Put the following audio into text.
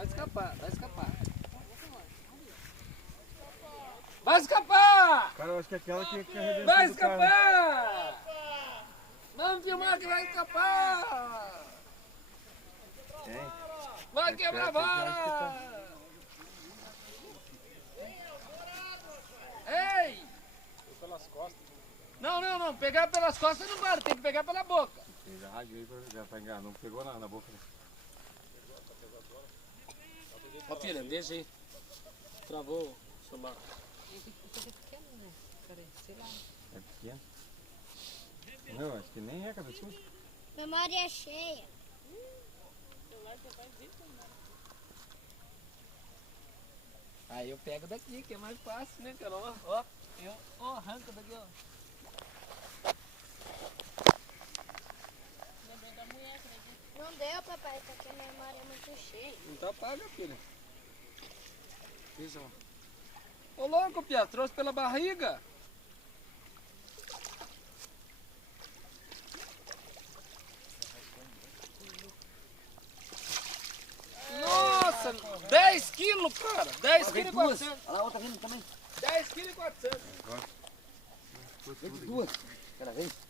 Vai escapar, vai escapar. Vai escapar! Cara, eu acho que aquela que arrebentou Vai do carro. escapar! Vamos filmar que vai escapar! Tem. Vai quebrar a vara! Ei! Pelas costas. Não. Pegar pelas costas não vale, tem que pegar pela boca. Eu já rasguei já pra enganar. Não pegou nada na boca. Ó, filha, deixa aí. Travou o celular. Isso é pequeno, né? Peraí, sei lá. É pequeno? Não, acho que nem é cabeçudo. Memória cheia. Aí eu pego daqui, que é mais fácil, né, Carol? Ó, eu arranco daqui, ó. Não deu, papai, porque a memória é muito cheia. Então apaga, filha. Isso, ó. Ô louco, Pia, trouxe pela barriga. Nossa, 10 quilos, cara. 10 quilos e 400. Olha lá, outra vindo também. 10 quilos e 400. Vem duas. Cada vez.